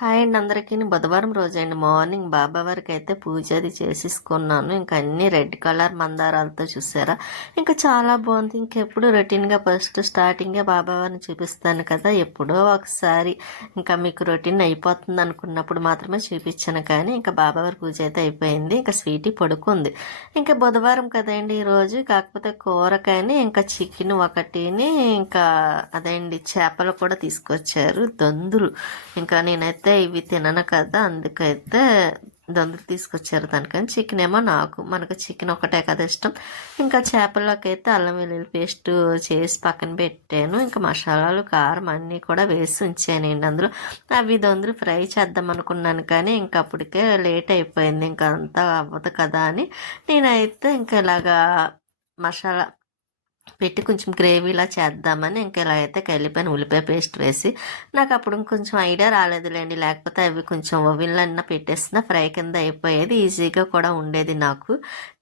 Hi అండి అందరికీ. బుధవారం రోజండి మార్నింగ్ బాబా వారికి అయితే పూజ అది చేసేసుకున్నాను. ఇంకా అన్ని రెడ్ కలర్ మందారాలతో చూసారా, ఇంకా చాలా బాగుంది. ఇంకెప్పుడు రొటీన్గా ఫస్ట్ స్టార్టింగే బాబా వారిని చూపిస్తాను కదా, ఎప్పుడో ఒకసారి ఇంకా మీకు రొటీన్ అయిపోతుంది అనుకున్నప్పుడు మాత్రమే చూపించాను. కానీ ఇంకా బాబా వారి పూజ అయితే అయిపోయింది. ఇంకా స్వీటీ పడుకుంది. ఇంకా బుధవారం కదండి ఈరోజు, కాకపోతే కూర కానీ ఇంకా చికెన్ ఒకటిని ఇంకా అదేండి చేపలు కూడా తీసుకొచ్చారు, దొందులు. ఇంకా నేనైతే ఇవి తినను కదా, అందుకైతే దొందులు తీసుకొచ్చారు దానికని. చికెన్ ఏమో మనకు చికెన్ ఒకటే కదా ఇష్టం. ఇంకా చేపల్లోకి అయితే అల్లం వెల్లుల్లి పేస్ట్ చేసి పక్కన పెట్టాను. ఇంకా మసాలాలు కారం అన్నీ కూడా వేసి ఉంచానండి అందులో. అవి దొందులు ఫ్రై చేద్దాం అనుకున్నాను కానీ ఇంకా అప్పటికే లేట్ అయిపోయింది, ఇంకా అంతా అవ్వదు కదా అని నేనైతే ఇంకా ఇలాగా మసాలా పెట్టి కొంచెం గ్రేవీలా చేద్దామని ఇంకా ఇలా అయితే కలిపాను ఉల్లిపాయ పేస్ట్ వేసి. నాకు అప్పుడు కొంచెం ఐడియా రాలేదులేండి, లేకపోతే అవి కొంచెం ఓవెన్లో అన్న పెట్టేసిన ఫ్రై కింద అయిపోయేది, ఈజీగా కూడా ఉండేది నాకు.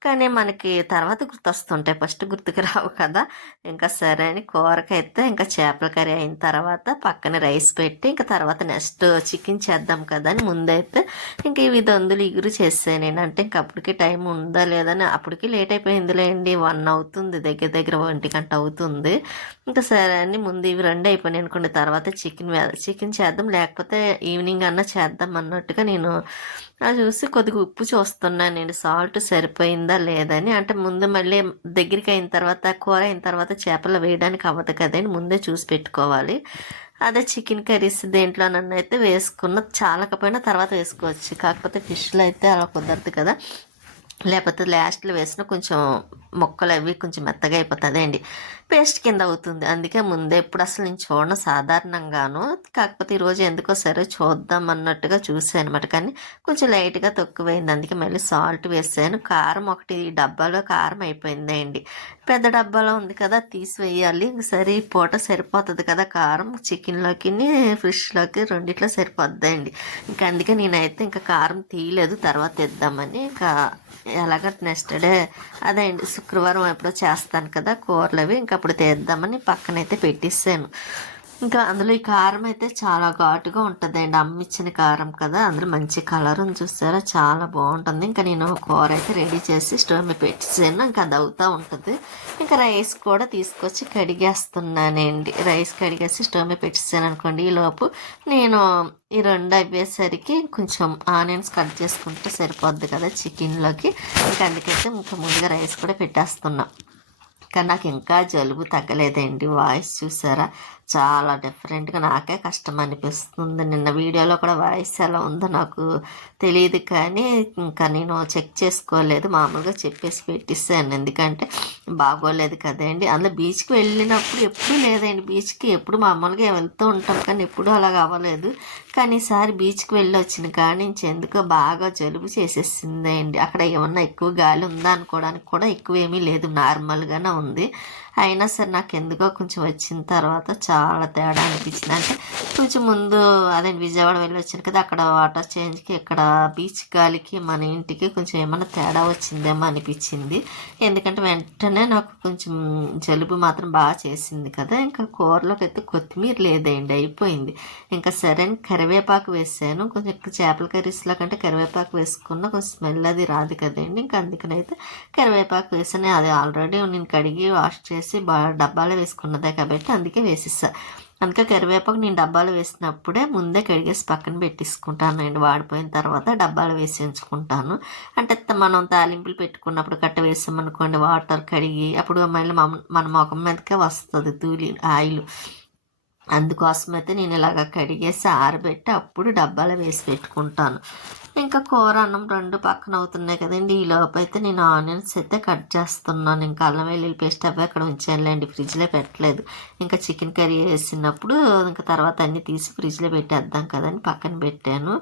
కానీ మనకి తర్వాత గుర్తొస్తుంటాయి, ఫస్ట్ గుర్తుకు రావు కదా. ఇంకా సరే అని కూరకైతే ఇంకా చేపల కర్రీ అయిన తర్వాత పక్కన రైస్ పెట్టి ఇంకా తర్వాత నెక్స్ట్ చికెన్ చేద్దాం కదా అని ముందైతే ఇంక ఇవి దొందులు ఇగురు చేసాను నేను. అంటే ఇంక అప్పటికి టైం ఉందా లేదని, అప్పటికి లేట్ అయిపోయిందిలేండి, 1 అవుతుంది, దగ్గర దగ్గర 1 గంట అవుతుంది. ఇంకా సరే అని ముందు ఇవి రెండు అయిపోయినాయి అనుకోండి, తర్వాత చికెన్ చేద్దాం, లేకపోతే ఈవినింగ్ అన్నా చేద్దాం అన్నట్టుగా నేను చూసి కొద్దిగా ఉప్పు చూస్తున్నాను నేను, సాల్ట్ సరిపోయిందా లేదని. అంటే ముందు మళ్ళీ దగ్గరికి అయిన తర్వాత కూర అయిన తర్వాత చేపలు వేయడానికి అవ్వదు కదండి, ముందే చూసి పెట్టుకోవాలి. అదే చికెన్ కర్రీస్ దేంట్లో నన్ను అయితే వేసుకున్న చాలకపోయినా తర్వాత వేసుకోవచ్చు, కాకపోతే ఫిష్లో అయితే అలా కుదరదు కదా, లేకపోతే లాస్ట్లో వేసిన కొంచెం మొక్కలు అవి కొంచెం మెత్తగా అయిపోతుంది అండి, పేస్ట్ కింద అవుతుంది. అందుకే ముందే ఎప్పుడు అసలు నేను చూడను సాధారణంగాను, కాకపోతే ఈరోజు ఎందుకో సరే చూద్దాం అన్నట్టుగా చూసాను అనమాట. కానీ కొంచెం లైట్గా తక్కువైంది, అందుకే మళ్ళీ సాల్ట్ వేసాను. కారం ఒకటి డబ్బాలో కారం అయిపోయిందండి, పెద్ద డబ్బాలో ఉంది కదా తీసివేయాలి. సరే ఈ పూట సరిపోతుంది కదా కారం, చికెన్లోకి ఫిష్లోకి రెండిట్లో సరిపోద్దండి. ఇంకా అందుకే నేనైతే ఇంకా కారం తీయలేదు, తర్వాత ఇద్దామని. ఇంకా ఎలాగ నెక్స్ట్ డే అదే అండి శుక్రవారం ఎప్పుడో చేస్తాను కదా కూరలు అవి, ఇంకా అప్పుడు తీద్దామని పక్కనైతే పెట్టేసాను. ఇంకా అందులో ఈ కారం అయితే చాలా ఘాటుగా ఉంటుందండి, అమ్మ ఇచ్చిన కారం కదా, అందులో మంచి కలర్ చూసారా, చాలా బాగుంటుంది. ఇంకా నేను కూర అయితే రెడీ చేసి స్టవ్ మీద పెట్టేసాను, ఇంకా అది అవుతూ ఉంటుంది. ఇంకా రైస్ కూడా తీసుకొచ్చి కడిగేస్తున్నానండి, రైస్ కడిగేసి స్టవ్ మీద పెట్టేసాను అనుకోండి. ఈలోపు నేను ఈ రెండు అయ్యేసరికి కొంచెం ఆనియన్స్ కట్ చేసుకుంటే సరిపోద్ది కదా చికెన్లోకి. ఇంకా అందుకైతే ఇంకా ముందుగా రైస్ కూడా పెట్టేస్తున్నా. కానీ నాకు ఇంకా జలుబు తగ్గలేదండి, వాయిస్ చూసారా చాలా డిఫరెంట్గా, నాకే కష్టం అనిపిస్తుంది. నిన్న వీడియోలో కూడా వాయిస్ ఎలా ఉందో నాకు తెలియదు, కానీ ఇంకా నేను చెక్ చేసుకోలేదు, మామూలుగా చెప్పేసి పెట్టిస్తాను, ఎందుకంటే బాగోలేదు కదండి. అందులో బీచ్కి వెళ్ళినప్పుడు ఎప్పుడు లేదండి, బీచ్కి ఎప్పుడు మామూలుగా వెళ్తూ ఉంటాం కానీ ఎప్పుడూ అలాగ అవ్వలేదు. కానీ ఈసారి బీచ్కి వెళ్ళి వచ్చిన కాడి నుంచి ఎందుకో బాగా జలుబు చేసేసిందండి. అక్కడ ఏమన్నా ఎక్కువ గాలి ఉందా అనుకోవడానికి కూడా ఎక్కువ ఏమీ లేదు, నార్మల్గానే ఉంది. అయినా సరే నాకు ఎందుకో కొంచెం వచ్చిన తర్వాత చాలా తేడా అనిపించింది. అంటే కొంచెం ముందు అదే విజయవాడ వెళ్ళి వచ్చాను కదా, అక్కడ వాటర్ చేంజ్కి ఇక్కడ బీచ్ గాలికి మన ఇంటికి కొంచెం ఏమైనా తేడా వచ్చిందేమో అనిపించింది. ఎందుకంటే వెంటనే నాకు కొంచెం జలుబు మాత్రం బాగా చేసింది కదా. ఇంకా కూరలోకి అయితే కొత్తిమీర లేదండి, అయిపోయింది. ఇంకా సరే అని కరివేపాకు వేసాను, కొంచెం ఎక్కువ చేపల కర్రీస్లో కంటే కరివేపాకు వేసుకున్న కొంచెం స్మెల్ అది రాదు కదండి. ఇంకా అందుకనైతే కరివేపాకు వేసాను, అది ఆల్రెడీ నేను కడిగి వాష్ చేసి డబ్బాలో వేసుకున్నదే కాబట్టి అందుకే వేసేసా. అందుకే కరివేపాకు నేను డబ్బాలు వేసినప్పుడే ముందే కడిగేసి పక్కన పెట్టేసుకుంటాను అండి, వాడిపోయిన తర్వాత డబ్బాలు వేసి ఉంచుకుంటాను. అంటే మనం తాలింపులు పెట్టుకున్నప్పుడు కట్ట వేసామనుకోండి, వాటర్ కడిగి అప్పుడు మళ్ళీ మన ముఖం మీదకే వస్తుంది తూలి ఆయిల్. అందుకోసమైతే నేను ఇలాగ కడిగేసి ఆరబెట్టి అప్పుడు డబ్బాలో వేసి పెట్టుకుంటాను. ఇంకా కూర అన్నం రెండు పక్కన అవుతున్నాయి కదండి, ఈ లోపు అయితే నేను ఆనియన్స్ అయితే కట్ చేస్తున్నాను. ఇంకా అల్లం వెల్లుల్లి పేస్ట్ అవి అక్కడ ఉంచానులేండి, ఫ్రిడ్జ్లో పెట్టలేదు. ఇంకా చికెన్ కర్రీ వేసినప్పుడు ఇంకా తర్వాత అన్నీ తీసి ఫ్రిడ్జ్లో పెట్టేద్దాం కదని పక్కన పెట్టాను.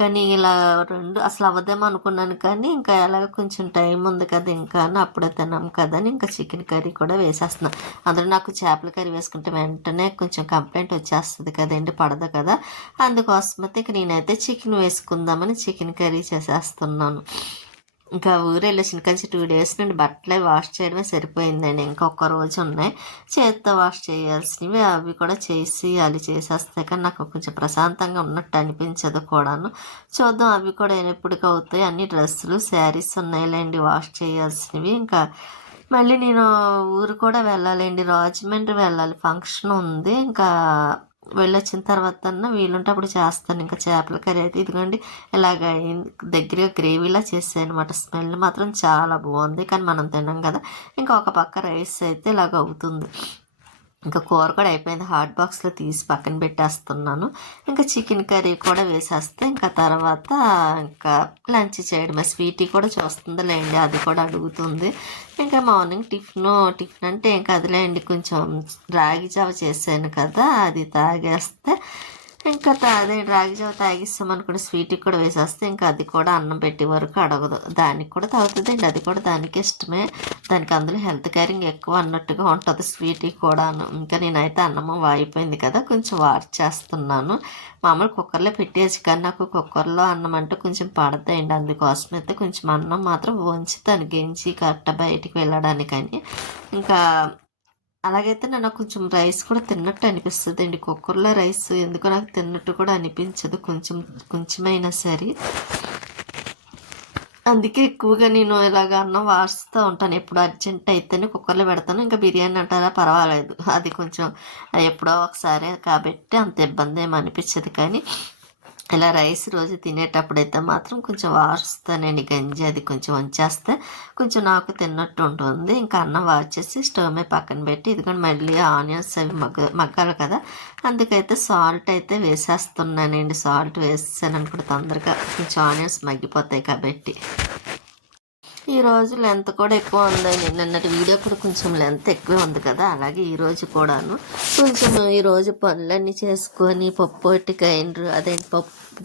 కానీ ఇలా రెండు అసలు అవ్వదేమో అనుకున్నాను, కానీ ఇంకా ఎలాగ కొంచెం టైం ఉంది కదా ఇంకా అని అప్పుడే తిన్నాం కదా అని ఇంకా చికెన్ కర్రీ కూడా వేసేస్తున్నాను. అందులో నాకు చేపల కర్రీ వేసుకుంటే వెంటనే కొంచెం కంప్లైంట్ వచ్చేస్తుంది కదండి, పడదు కదా. అందుకోసమైతే ఇక నేనైతే చికెన్ వేసుకుందామని చికెన్ కర్రీ చేసేస్తున్నాను. ఇంకా ఊరు వెళ్ళొచ్చిన కలిసి 2 డేస్ నుండి బట్టలే వాష్ చేయడమే సరిపోయిందండి. ఇంకొక రోజు ఉన్నాయి చేత్తో వాష్ చేయాల్సినవి, అవి కూడా చేసేస్తే కానీ నాకు కొంచెం ప్రశాంతంగా ఉన్నట్టు అనిపించదు కూడాను. చూద్దాం అవి కూడా ఎప్పటికి అవుతాయి. అన్ని డ్రెస్సులు శారీస్ ఉన్నాయిలేండి వాష్ చేయాల్సినవి. ఇంకా మళ్ళీ నేను ఊరు కూడా వెళ్ళాలండి, రాజమండ్రి వెళ్ళాలి, ఫంక్షన్ ఉంది. ఇంకా వెళ్ళొచ్చిన తర్వాత వీలుంటే అప్పుడు చేస్తాను. ఇంకా చేపల కర్రీ అయితే ఇదిగోండి ఇలాగ దగ్గరగా గ్రేవీలా చేసాను అనమాట. స్మెల్ మాత్రం చాలా బాగుంది, కానీ మనం తిన్నాం కదా. ఇంకా ఒక పక్క రైస్ అయితే ఇలాగ అవుతుంది. ఇంకా కూర కూడా అయిపోయింది, హాట్ బాక్స్లో తీసి పక్కన పెట్టేస్తున్నాను. ఇంకా చికెన్ కర్రీ కూడా వేసేస్తే ఇంకా తర్వాత ఇంకా లంచ్ చేయడమే. స్వీటీ కూడా చూస్తుంది లేండి, అది కూడా అడుగుతుంది. ఇంకా మార్నింగ్ టిఫిన్ అంటే ఇంకా అదిలేండి, కొంచెం రాగి జావ చేశాను కదా, అది తాగేస్తే ఇంకా అదే రాగి జావ తాగిస్తామనుకోండి, స్వీట్కి కూడా వేసేస్తే ఇంకా అది కూడా అన్నం పెట్టే వరకు అడగదు. దానికి కూడా తాగుతుందండి, అది కూడా దానికి ఇష్టమే. దానికి అందులో హెల్త్ కేరింగ్ ఎక్కువ అన్నట్టుగా ఉంటుంది స్వీట్కి కూడాను. ఇంకా నేనైతే అన్నము వాయిపోయింది కదా, కొంచెం వార్ చేస్తున్నాను. మామూలు కుక్కర్లో పెట్టేసి, కానీ నాకు కుక్కర్లో అన్నం అంటే కొంచెం పడతాయండి. అందుకోసం అయితే కొంచెం అన్నం మాత్రం వంచి తను గెంచి కట్ట బయటికి వెళ్ళడానికని. ఇంకా అలాగైతే నాకు కొంచెం రైస్ కూడా తిన్నట్టు అనిపిస్తుంది అండి. కుక్కర్లో రైస్ ఎందుకో నాకు తిన్నట్టు కూడా అనిపించదు, కొంచెమైనా సరే. అందుకే ఎక్కువగా నేను ఇలాగ అన్నం వాడుస్తూ ఉంటాను. ఎప్పుడు అర్జెంట్ అయితేనే కుక్కర్లో పెడతాను. ఇంకా బిర్యానీ అంటారా పర్వాలేదు, అది కొంచెం ఎప్పుడో ఒకసారి కాబట్టి అంత ఇబ్బంది ఏమి అనిపించదు. కానీ ఇలా రైస్ రోజు తినేటప్పుడు అయితే మాత్రం కొంచెం వారుస్తానండి, గంజి అది కొంచెం వంచేస్తే కొంచెం నాకు తిన్నట్టు ఉంటుంది. ఇంకా అన్నం వార్చేసి స్టవ్ మీద పక్కన పెట్టి ఇదిగోండి మళ్ళీ ఆనియన్స్ అవి మగ్గాలి కదా, అందుకైతే సాల్ట్ అయితే వేసేస్తున్నానండి. సాల్ట్ వేసాను అనుకుంటే తొందరగా కొంచెం ఆనియన్స్ మగ్గిపోతాయి కాబట్టి. ఈరోజు లెంత్ కూడా ఎక్కువ ఉందండి. నిన్నటి వీడియో కూడా కొంచెం లెంత్ ఎక్కువే ఉంది కదా, అలాగే ఈరోజు కూడాను కొంచెం ఈరోజు పనులన్నీ చేసుకొని పప్పు గ్రైండర్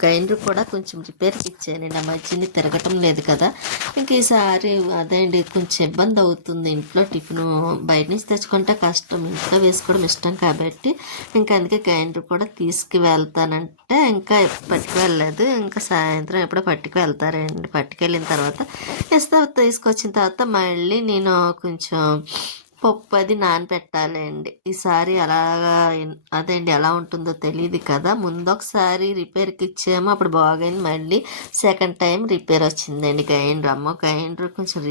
గ్రైండర్ కూడా కొంచెం రిపేర్కి ఇచ్చానండి. ఆ మధ్యని తిరగటం లేదు కదా, ఇంక ఈసారి అదే అండి కొంచెం ఇబ్బంది అవుతుంది. ఇంట్లో టిఫిన్ బయట నుంచి తెచ్చుకుంటే కష్టం, ఇంట్లో వేసుకోవడం ఇష్టం కాబట్టి ఇంకా అందుకే గ్రైండర్ కూడా తీసుకువెళ్తానంటే ఇంకా పట్టుకువెళ్ళలేదు. ఇంకా సాయంత్రం ఎప్పుడో పట్టుకువెళ్తారండి. పట్టుకెళ్ళిన తర్వాత తీసుకొచ్చిన తర్వాత మళ్ళీ నేను కొంచెం పప్పు అది నానబెట్టాలండి. ఈసారి అలాగా అదండి ఎలా ఉంటుందో తెలియదు కదా. ముందు ఒకసారి రిపేర్కి ఇచ్చాము, అప్పుడు బాగైంది. మళ్ళీ సెకండ్ టైం రిపేర్ వచ్చిందండి గ్రైండర్ కొంచెం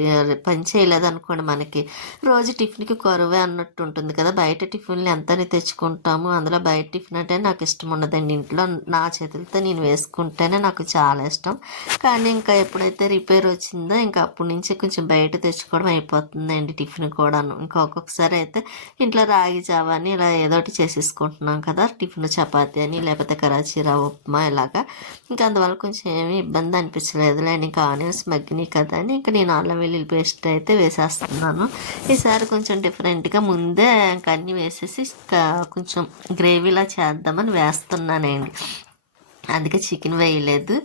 పని చేయలేదు అనుకోండి, మనకి రోజు టిఫిన్కి కొరవే అన్నట్టు ఉంటుంది కదా. బయట టిఫిన్లు ఎంతని తెచ్చుకుంటాము, అందులో బయట టిఫిన్ అంటే నాకు ఇష్టం ఉండదండి. ఇంట్లో నా చేతులతో నేను వేసుకుంటేనే నాకు చాలా ఇష్టం. కానీ ఇంకా ఎప్పుడైతే రిపేర్ వచ్చిందో ఇంకా అప్పటి నుంచి కొంచెం బయట తెచ్చుకోవడం అయిపోతుందండి టిఫిన్ కూడాను. ఇంకా ఒక్కొక్కసారి అయితే ఇంట్లో రాగి జావ అని ఇలా ఏదో ఒకటి చేసేసుకుంటున్నాం కదా, టిఫిన్ చపాతీ అని లేకపోతే కరాచీ రవ్వ ఉప్మా ఇలాగా. ఇంకా అందువల్ల కొంచెం ఏమీ ఇబ్బంది అనిపించలేదులే. ఇంకా ఆనియన్స్ మగ్గినాయి కదా అని ఇంకా నేను అల్లం వెల్లుల్లి పేస్ట్ అయితే వేసేస్తున్నాను. ఈసారి కొంచెం డిఫరెంట్గా ముందే ఇంకా అన్నీ వేసేసి కొంచెం గ్రేవీలా చేద్దామని వేస్తున్నానండి. అందుకే చికెన్ వేయలేదు,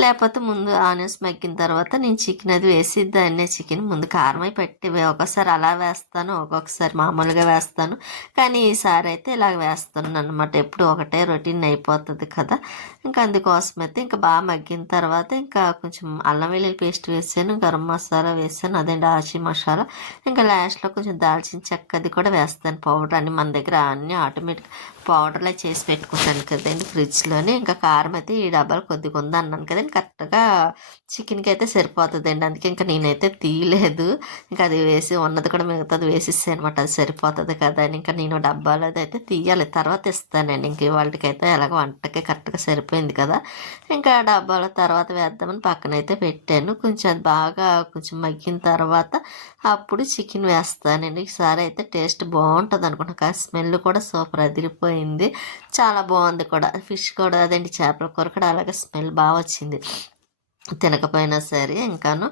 లేకపోతే ముందు ఆనియన్స్ మగ్గిన తర్వాత నేను చికెన్ అది వేసి దాన్నే చికెన్ ముందు కారమై పెట్టి ఒక్కొక్కసారి అలా వేస్తాను, ఒక్కొక్కసారి మామూలుగా వేస్తాను. కానీ ఈసారి అయితే ఇలాగ వేస్తాను అనమాట. ఎప్పుడు ఒకటే రొటీన్ అయిపోతుంది కదా. ఇంకా అందుకోసం అయితే ఇంకా బాగా మగ్గిన తర్వాత ఇంకా కొంచెం అల్లం వెల్లుల్లి పేస్ట్ వేసాను, గరం మసాలా వేసాను, అదేంటి ఆచి మసాలా. ఇంకా లాస్ట్లో కొంచెం దాల్చిన చెక్క అది కూడా వేస్తాను, పౌడర్ అని మన దగ్గర అన్నీ ఆటోమేటిక్ పౌడర్లా చేసి పెట్టుకుంటాను కదండి ఫ్రిడ్జ్లోనే. ఇంకా కారం అయితే ఈ డబ్బాలు కొద్దిగా ఉంది అన్నాను కదండి, కరెక్ట్గా చికెన్కి అయితే సరిపోతుందండి. అందుకే ఇంకా నేనైతే తీయలేదు, ఇంకా అది వేసి ఉన్నది కూడా మిగతాది వేసిస్తాను అనమాట, అది సరిపోతుంది కదా అని. ఇంకా నేను డబ్బాలో అయితే తీయాలి, తర్వాత ఇస్తానండి. ఇంక వాళ్ళకైతే ఎలాగో వంటకి కరెక్ట్గా సరిపోయింది కదా, ఇంకా డబ్బాలో తర్వాత వేద్దామని పక్కనైతే పెట్టాను. కొంచెం అది బాగా కొంచెం మగ్గిన తర్వాత అప్పుడు చికెన్ వేస్తానండి. ఈసారి అయితే టేస్ట్ బాగుంటుంది అనుకుంటున్నాను, కానీ స్మెల్ కూడా సూపర్ అదిరిపోయింది, చాలా బాగుంది కూడా. ఫిష్ కూడా అదండి, చేపల కూర కూడా అలాగే స్మెల్ బాగా వచ్చింది తినకపోయినా సరే. ఇంకాను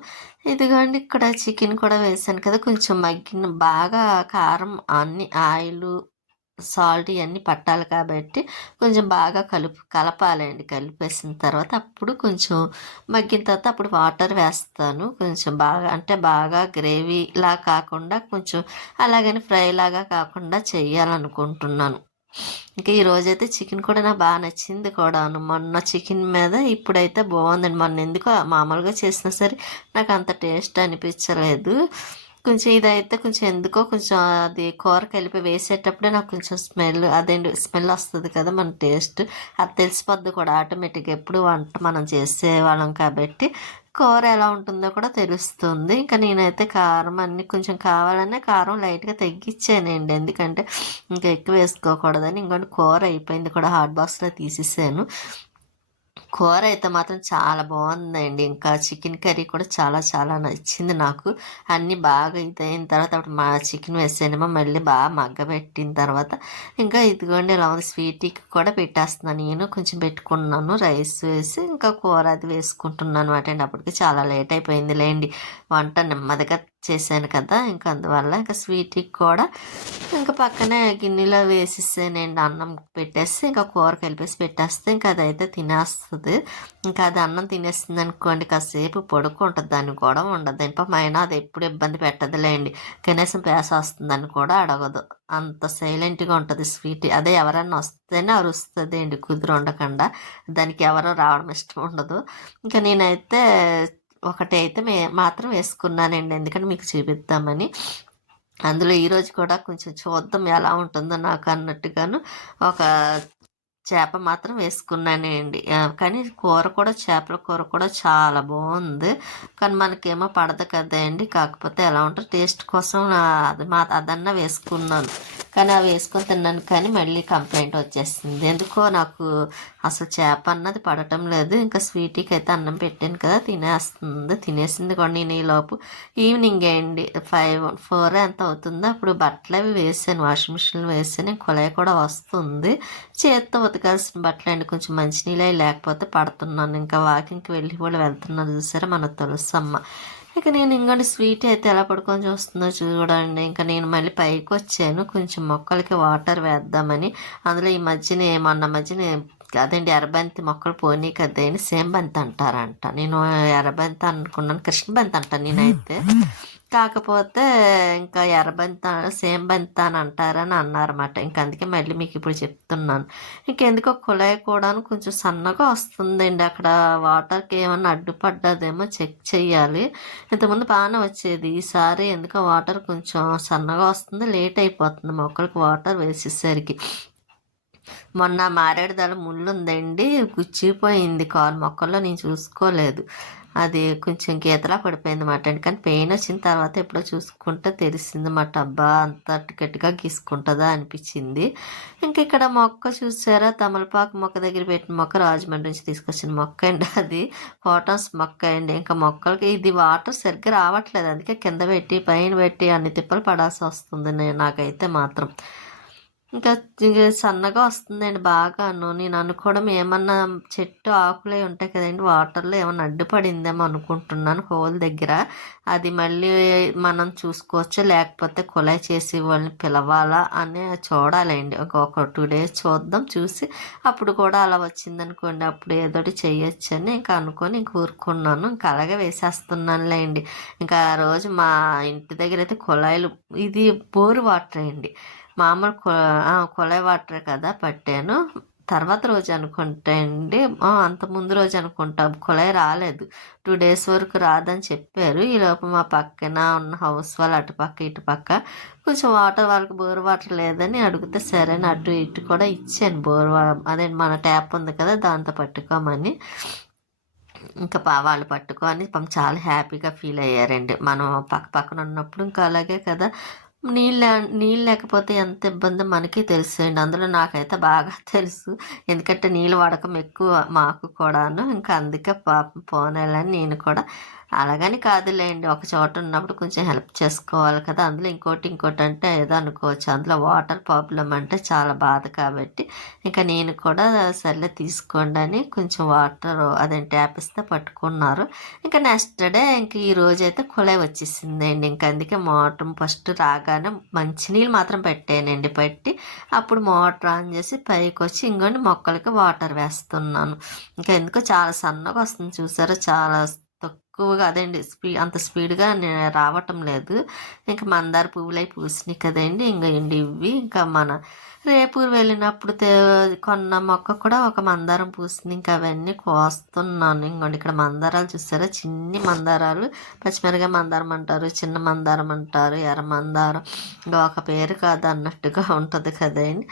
ఇదిగోండి ఇక్కడ చికెన్ కూడా వేసాను కదా, కొంచెం మగ్గిన బాగా కారం అన్ని ఆయిల్ సాల్ట్ ఇవన్నీ పట్టాలి కాబట్టి కొంచెం బాగా కలపాలండి. కలిపేసిన తర్వాత అప్పుడు కొంచెం మగ్గిన తర్వాత అప్పుడు వాటర్ వేస్తాను. కొంచెం బాగా అంటే బాగా గ్రేవీలా కాకుండా కొంచెం అలాగని ఫ్రై లాగా కాకుండా చెయ్యాలనుకుంటున్నాను. ఇంకా ఈరోజైతే చికెన్ కూడా నాకు బాగా నచ్చింది కూడాను. మొన్న చికెన్ మీద ఇప్పుడైతే బాగుందండి. మొన్న ఎందుకో మామూలుగా చేసినా సరే నాకు అంత టేస్ట్ అనిపించలేదు. కొంచెం ఇదైతే కొంచెం ఎందుకో కొంచెం అది కూర కలిపి వేసేటప్పుడే నాకు కొంచెం స్మెల్ అదేంటి స్మెల్ వస్తుంది కదా మన టేస్ట్. అది తెలిసిపోద్ది కూడా ఆటోమేటిక్గా ఎప్పుడు వంట మనం చేసేవాళ్ళం కాబట్టి కూర ఎలా ఉంటుందో కూడా తెలుస్తుంది. ఇంకా నేనైతే కారం అన్నీ కొంచెం కావాలనే కారం లైట్గా తగ్గించానండి. ఎందుకంటే ఇంకా ఎక్కువ వేసుకోకూడదని. ఇంకోటి కూర అయిపోయింది కూడా హాట్ బాక్స్లో తీసేసాను. కూర అయితే మాత్రం చాలా బాగుందండి. ఇంకా చికెన్ కర్రీ కూడా చాలా చాలా నచ్చింది నాకు. అన్నీ బాగా ఇదయిన తర్వాత అప్పుడు మా చికెన్ వేసానేమో మళ్ళీ బాగా మగ్గబెట్టిన తర్వాత ఇంకా ఇదిగోండి ఇలా ఉంది. స్వీట్కి కూడా పెట్టేస్తున్నాను. నేను కొంచెం పెట్టుకున్నాను రైస్ వేసి ఇంకా కూర అది వేసుకుంటున్నాను అనమాట అండి. అప్పటికి చాలా లేట్ అయిపోయింది లేండి. వంట నెమ్మదిగా చేశాను కదా, ఇంకా అందువల్ల ఇంకా స్వీట్కి కూడా ఇంకా పక్కనే గిన్నెలో వేసేసానండి. అన్నం పెట్టేసి ఇంకా కూర కలిపేసి పెట్టేస్తే ఇంకా అదైతే తినేస్తుంది. ఇంకా అది అన్నం తినేస్తుంది అనుకోండి, కాసేపు పడుకుంటుంది. దాన్ని కూడా ఉండదు. అయినా అది ఎప్పుడు ఇబ్బంది పెట్టదులేండి. కనీసం పేస వస్తుందని కూడా అడగదు. అంత సైలెంట్గా ఉంటుంది స్వీట్. అదే ఎవరైనా వస్తేనే అరుస్తుంది అండి కుదురు ఉండకుండా. దానికి ఎవరో రావడం ఇష్టం ఉండదు. ఇంకా నేనైతే ఒకటి అయితే మాత్రం వేసుకున్నానండి, ఎందుకంటే మీకు చూపిద్దామని. అందులో ఈరోజు కూడా కొంచెం చూద్దాం ఎలా ఉంటుందో నాకు అన్నట్టుగాను ఒక చేప మాత్రం వేసుకున్నానండి. కానీ కూర కూడా చేపల కూర కూడా చాలా బాగుంది. కానీ మనకేమో పడదు కదండి. కాకపోతే ఎలా ఉంటుంది టేస్ట్ కోసం అదన్నా వేసుకున్నాను. కానీ అవి వేసుకొని తిన్నాను కానీ మళ్ళీ కంప్లైంట్ వచ్చేసింది. ఎందుకో నాకు అసలు చేప అన్నది పడటం లేదు. ఇంకా స్వీటీకి అయితే అన్నం పెట్టాను కదా, తినేసింది కూడా. నేను ఈలోపు ఈవినింగ్ అండి 4 ఎంత అవుతుందో అప్పుడు బట్టలు అవి వేసాను, వాషింగ్ మిషన్లో వేసాను. కొలాయి కూడా వస్తుంది. చేత్తో ఉతకాల్సిన బట్టలు అండి. కొంచెం మంచినీళ్ళు లేకపోతే పడుతున్నాను. ఇంకా వాకింగ్కి వెళ్ళి కూడా వెళ్తున్నాను చూసారా మన తులసమ్మ. ఇక నేను ఇంకోటి స్వీట్ అయితే ఎలా పడుకొని చూస్తుందో చూడండి. ఇంకా నేను మళ్ళీ పైకి వచ్చాను కొంచెం మొక్కలకి వాటర్ వేద్దామని. అందులో ఈ మధ్యన అదేంటి ఎర్రబంతి మొక్కలు పోనీ కదండి, సేంబంతి అంటారంట. నేను ఎర్రబంతి అనుకున్నాను, కృష్ణబంతి అంటాను నేనైతే. కాకపోతే ఇంకా ఎర్రబంతి సేంబంతి అని అంటారని అన్నారన్నమాట. ఇంకా అందుకే మళ్ళీ మీకు ఇప్పుడు చెప్తున్నాను. ఇంకెందుకో కుళాయి కూడా కొంచెం సన్నగా వస్తుందండి. అక్కడ వాటర్కి ఏమన్నా అడ్డుపడ్డదేమో చెక్ చెయ్యాలి. ఇంతకుముందు బాగానే వచ్చేది. ఈసారి ఎందుకో వాటర్ కొంచెం సన్నగా వస్తుంది, లేట్ అయిపోతుంది మొక్కలకు వాటర్ వేసేసరికి. మొన్న మారేడుదల ముళ్ళు ఉందండి, గుచ్చిపోయింది కాలు మొక్కల్లో. నేను చూసుకోలేదు, అది కొంచెం గీతలా పడిపోయింది అన్నమాట అండి. కానీ పెయిన్ వచ్చిన తర్వాత ఎప్పుడో చూసుకుంటే తెలిసింది అన్నమాట. అబ్బా అంత గట్టిగా గీసుకుంటుందా అనిపించింది. ఇంక ఇక్కడ మొక్క చూసారా, తమలపాకు మొక్క దగ్గర పెట్టిన మొక్క రాజమండ్రి నుంచి తీసుకొచ్చిన మొక్క అండి. అది కాటన్స్ మొక్క అండి. ఇంకా మొక్కలకి ఇది వాటర్ సరిగ్గా రావట్లేదు, అందుకే కింద పెట్టి పైన పెట్టి అన్ని తిప్పలు పడాల్సి వస్తుంది నాకైతే మాత్రం. ఇంకా సన్నగా వస్తుందండి బాగాను. నేను అనుకోవడం ఏమన్నా చెట్టు ఆకులే ఉంటాయి కదండి, వాటర్లో ఏమన్నా అడ్డుపడిందేమో అనుకుంటున్నాను హోల్ దగ్గర. అది మళ్ళీ మనం చూసుకోవచ్చు, లేకపోతే కుళాయి చేసి వాళ్ళని పిలవాలా అని చూడాలండి. ఒక 2 days చూద్దాం. చూసి అప్పుడు కూడా అలా వచ్చిందనుకోండి అప్పుడు ఏదోటి చెయ్యొచ్చు అని ఇంకా అనుకొని ఇంక ఊరుకున్నాను. ఇంకా అలాగే వేసేస్తున్నానులేండి. ఇంకా ఆ రోజు మా ఇంటి దగ్గర అయితే కుళాయిలు, ఇది బోరు వాటర్ అండి. మామూలు కుళాయి వాటర్ కదా పట్టాను. తర్వాత రోజు అనుకుంటా అండి, అంత ముందు రోజు అనుకుంటా కుళాయి రాలేదు. 2 days వరకు రాదని చెప్పారు. ఈలోపు మా పక్కన ఉన్న హౌస్ వాళ్ళు అటుపక్క ఇటుపక్క కొంచెం వాటర్, వాళ్ళకి బోర్ వాటర్ లేదని అడిగితే సరే అని అటు ఇటు కూడా ఇచ్చాను. అదే మన ట్యాప్ ఉంది కదా దాంతో పట్టుకోమని. ఇంకా వాళ్ళు పట్టుకొని చాలా హ్యాపీగా ఫీల్ అయ్యారండి. మనం పక్కన ఉన్నప్పుడు ఇంకా అలాగే కదా. నీళ్ళు లేకపోతే ఎంత ఇబ్బందో మనకి తెలుసండి. అందులో నాకైతే బాగా తెలుసు, ఎందుకంటే నీళ్ళు వాడకం ఎక్కువ మాకు కూడాను. ఇంకా అందుకే పాపం పోనేలని నేను కూడా అలాగని కాదులేండి, ఒక చోట ఉన్నప్పుడు కొంచెం హెల్ప్ చేసుకోవాలి కదా. అందులో ఇంకోటి అంటే ఏదో అనుకోవచ్చు, అందులో వాటర్ ప్రాబ్లం అంటే చాలా బాధ కాబట్టి ఇంకా నేను కూడా సర్లే తీసుకోండి అని కొంచెం వాటర్ అదే ట్యాప్ ఇస్తే పట్టుకున్నారు. ఇంకా నెక్స్ట్ డే ఇంక ఈ రోజు అయితే కుళాయి వచ్చేసిందండి. ఇంకా అందుకే మోటార్ ఫస్ట్ రాగానే మంచినీళ్ళు మాత్రం పెట్టానండి. పెట్టి అప్పుడు మోటార్ ఆన్ చేసి పైకి వచ్చి ఇంకోండి మొక్కలకి వాటర్ వేస్తున్నాను. ఇంకా ఎందుకో చాలా సన్నగా వస్తుంది చూసారా, చాలా తక్కువగా అదేండి అంత స్పీడ్గా రావటం లేదు. ఇంకా మందార పువ్వులు అవి పూసినాయి కదండి, ఇంకా ఇవి ఇంకా మన రేపు వెళ్ళినప్పుడు కొన్న మొక్క కూడా ఒక మందారం పూసింది. ఇంకా అవన్నీ కోస్తున్నాను. ఇంకోండి ఇక్కడ మందారాలు చూసారా, చిన్ని మందారాలు, పచ్చిమిరకాయ మందారం అంటారు, చిన్న మందారం అంటారు, ఎర్ర మందారం, ఇంకా ఒక పేరు కాదు అన్నట్టుగా ఉంటుంది కదండి.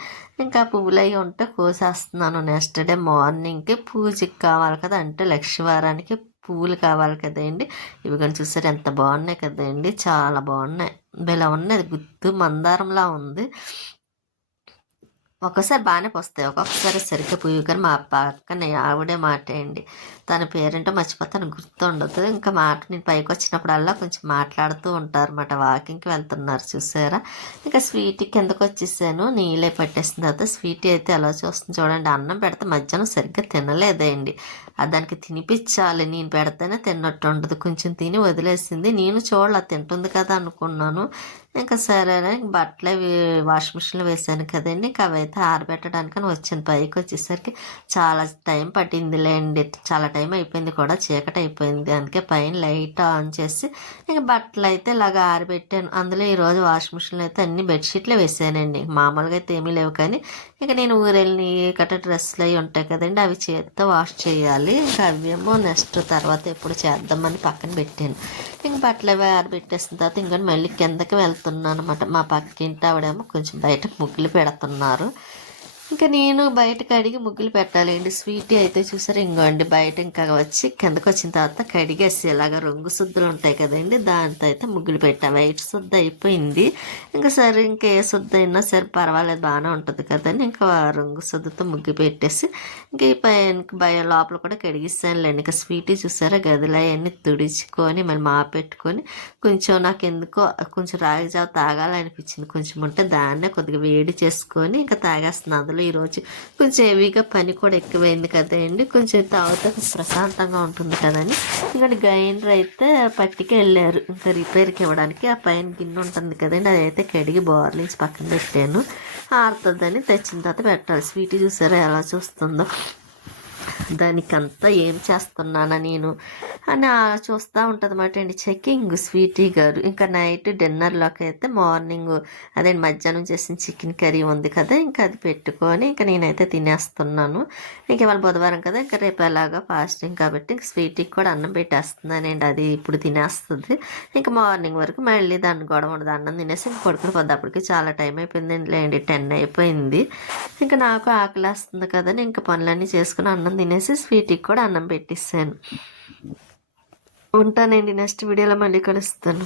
ఇంకా పువ్వులు అవి ఉంటే కోసేస్తున్నాను. నెక్స్ట్ డే మార్నింగ్కి పూజకి కావాలి కదా, అంటే లక్షవారానికి పువ్వులు కావాలి కదండి. ఇవి కానీ చూసారు ఎంత బాగున్నాయి కదండి, చాలా బాగున్నాయి. ఇలా ఉన్నాయి, గుత్తు మందారంలా ఉంది. ఒక్కోసారి బాగానే పోస్తాయి, ఒక్కొక్కసారి సరిగ్గా పువ్వు. కానీ మా పక్కన ఆవిడే మాటేయండి, తన పేరేంటో మర్చిపోతాను, గుర్తుండదు. ఇంకా నేను పైకి వచ్చినప్పుడల్లా కొంచెం మాట్లాడుతూ ఉంటారు అన్నమాట. వాకింగ్కి వెళ్తున్నారు చూసారా. ఇంకా స్వీట్ కిందకు వచ్చేసాను, నీళ్ళే పట్టేసిన తర్వాత స్వీట్ అయితే ఎలా చూస్తుంది చూడండి. అన్నం పెడితే మధ్యాహ్నం సరిగ్గా తినలేదండి, దానికి తినిపించాలి, నేను పెడితేనే తిన్నట్టు ఉండదు. కొంచెం తిని వదిలేసింది, నేను చూడాలి తింటుంది కదా అనుకున్నాను. ఇంకా సరే బట్టలు వాషింగ్ మిషన్లో వేసాను కదండి, ఇంకా అవైతే ఆరబెట్టడానికని వచ్చాను. పైకి వచ్చేసరికి చాలా టైం పట్టిందిలేండి, చాలా టైం అయిపోయింది కూడా, చీకటి అయిపోయింది. అందుకే పైన లైట్ ఆన్ చేసి ఇంకా బట్టలు అయితే ఇలాగ ఆరబెట్టాను. అందులో ఈరోజు వాషింగ్ మిషన్లో అయితే అన్ని బెడ్షీట్లు వేసానండి, మామూలుగా అయితే ఏమీ లేవు. కానీ ఇంకా నేను ఊరెళ్ళి కట్ట డ్రెస్సులు అవి ఉంటాయి కదండి, అవి చేతితో వాష్ చేయాలి. ఇంకా అవేమో నెక్స్ట్ తర్వాత ఎప్పుడు చేద్దామని పక్కన పెట్టాను. ఇంక బట్టలు అవి ఆరబెట్టేసిన తర్వాత ఇంకా మళ్ళీ కిందకి వెళ్తున్నాను అనమాట. మా పక్కింటి ఆవిడేమో కొంచెం బయట ముగ్గులు పెడుతున్నారు. ఇంకా నేను బయట కడిగి ముగ్గులు పెట్టాలండి. స్వీట్ అయితే చూసారు, ఇంకోండి బయట ఇంకా వచ్చి కిందకు వచ్చిన తర్వాత కడిగేసి ఇలాగ రంగు శుద్ధులు ఉంటాయి కదండి, దాంతో అయితే ముగ్గులు పెట్టా. వైట్ శుద్ధ అయిపోయింది. ఇంకా సరే ఇంకా ఏ శుద్ధ అయినా సరే పర్వాలేదు, బాగానే ఉంటుంది కదండి. ఇంకా రంగు శుద్ధతో ముగ్గు పెట్టేసి ఇంక ఈ పైన లోపల కూడా కడిగిస్తానులేండి. ఇంకా స్వీట్ చూసారా, గదిలో అవన్నీ తుడుచుకొని మళ్ళీ పెట్టుకొని కొంచెం నాకు ఎందుకో కొంచెం రాగి జావ తాగాలనిపించింది. కొంచెం ఉంటే దాన్నే కొద్దిగా వేడి చేసుకొని ఇంకా తాగేస్తున్నాను. అందులో ఈరోజు కొంచెం హెవీగా పని కూడా ఎక్కువైంది కదండి, కొంచెం తాగితే ప్రశాంతంగా ఉంటుంది కదండి. ఇంకా గ్రైండర్ అయితే పట్టుకు వెళ్ళారు ఇంకా రిపేర్కి ఇవ్వడానికి. ఆ పైన గిన్నె ఉంటుంది కదండి, అదైతే కడిగి బోర్లించి పక్కన పెట్టాను. ఆరుతుందని తెచ్చిన తర్వాత పెట్టాలి. స్వీట్ చూసారా ఎలా చూస్తుందో, దానికంతా ఏం చేస్తున్నానా నేను అని చూస్తూ ఉంటుంది అన్నమాట అండి. చెకింగ్ స్వీటీ గారు. ఇంకా నైట్ డిన్నర్లోకి అయితే మార్నింగ్ అదే మధ్యాహ్నం చేసిన చికెన్ కర్రీ ఉంది కదా, ఇంకా అది పెట్టుకొని ఇంకా నేనైతే తినేస్తున్నాను. ఇంక ఇవాళ బుధవారం కదా, ఇంకా రేపు ఎలాగా ఫాస్టింగ్ కాబట్టి ఇంక స్వీటీకి కూడా అన్నం పెట్టేస్తున్నానండి, అది ఇప్పుడు తినేస్తుంది. ఇంకా మార్నింగ్ వరకు మళ్ళీ దాన్ని గొడవ ఉండదు, అన్నం తినేసి ఇంక పడుకుని పోద్ది. అప్పటికి చాలా టైం అయిపోయింది లేండి, 10 అయిపోయింది. ఇంకా నాకు ఆకలేస్తుంది కదని ఇంకా పనులన్నీ చేసుకుని అన్నం తినేసి స్వీటీకి కూడా అన్నం పెట్టిస్తాను. ఉంటానండి, నెక్స్ట్ వీడియోలో మళ్ళీ కలుస్తాను.